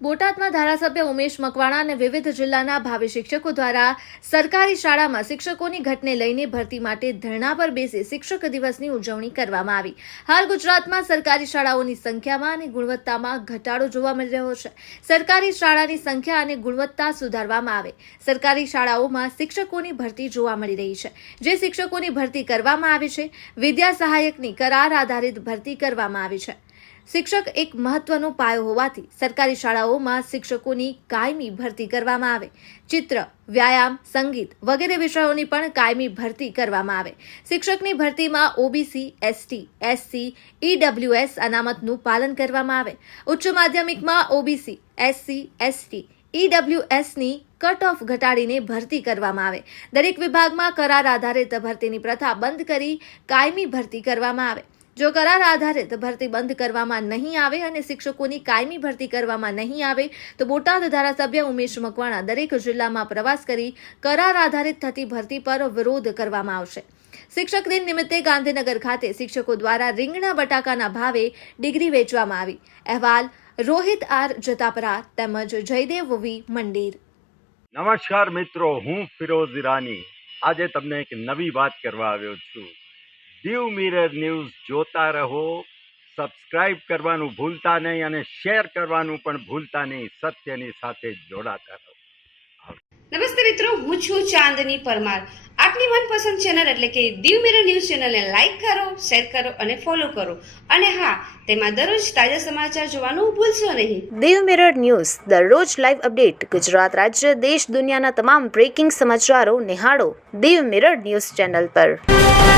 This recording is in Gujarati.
બોટાદમાં ધારાસભ્ય ઉમેશ મકવાણા અને વિવિધ જિલ્લાના ભાવિ શિક્ષકો દ્વારા સરકારી શાળામાં શિક્ષકોની ઘટને લઈને ભરતી માટે ધરણા પર બેસી શિક્ષક દિવસની ઉજવણી કરવામાં આવી। હાલ ગુજરાતમાં સરકારી શાળાઓની સંખ્યામાં અને ગુણવત્તામાં ઘટાડો જોવા મળી રહ્યો છે। સરકારી શાળાની સંખ્યા અને ગુણવત્તા સુધારવામાં આવે। સરકારી શાળાઓમાં શિક્ષકોની ભરતી જોવા મળી રહી છે। જે શિક્ષકોની ભરતી કરવામાં આવી છે, વિદ્યા સહાયકની કરાર આધારિત ભરતી કરવામાં આવી છે। શિક્ષક એક મહત્વનો પાયો હોવાથી સરકારી શાળાઓમાં શિક્ષકોની કાયમી ભરતી કરવામાં આવે। ચિત્ર, વ્યાયામ, સંગીત વગેરે વિષયોની પણ કાયમી ભરતી કરવામાં આવે। શિક્ષકની ભરતીમાં ઓબીસી, એસટી, એસસી, ઈડબ્લ્યુએસ અનામતનું પાલન કરવામાં આવે। ઉચ્ચ માધ્યમિકમાં ઓબીસી, એસસી, એસટી, ઈડબ્લ્યુએસની કટ ઓફ ઘટાડીને ભરતી કરવામાં આવે। દરેક વિભાગમાં કરાર આધારિત ભરતીની પ્રથા બંધ કરી કાયમી ભરતી કરવામાં આવે। જો કરાર આધારિત ભરતી બંધ કરવામાં નહીં આવે અને શિક્ષકોની કાયમી ભરતી કરવામાં નહીં આવે તો બોટાદ ધારાસભ્ય ઉમેશ મકવાણા દરેક જિલ્લામાં પ્રવાસ કરી કરાર આધારિત થતી ભરતી પર વિરોધ કરવામાં આવશે। શિક્ષક દિન નિમિત્તે ગાંધીનગર ખાતે શિક્ષકો દ્વારા રીંગણા બટાકાના ભાવે ડિગ્રી વેચવામાં આવી। અહેવાલ રોહિત આર જતાપરા તેમજ જયદેવ વી મંડીર। નમસ્કાર મિત્રો, હું ફિરોઝ ઈરાની આજે તમને એક નવી વાત કરવા આવ્યો છું। દીવ મિરર ન્યૂઝ જોતા રહો, સબસ્ક્રાઇબ કરવાનું ભૂલતા નહીં અને શેર કરવાનું પણ ભૂલતા નહીં। સત્યની સાથે જોડાતા રહો। નમસ્તે મિત્રો, હું છું ચાંદની પરમાર। આપની મનપસંદ ચેનલ એટલે કે દીવ મિરર ન્યૂઝ ચેનલને લાઈક કરો, શેર કરો અને ફોલો કરો। અને હા, તેમાં દરરોજ તાજા સમાચાર જોવાનું ભૂલશો નહીં। દીવ મિરર ન્યૂઝ દરરોજ લાઈવ અપડેટ ગુજરાત રાજ્ય, દેશ, દુનિયાના તમામ બ્રેકિંગ સમાચારો નિહાળો દીવ મિરર ન્યૂઝ ચેનલ પર।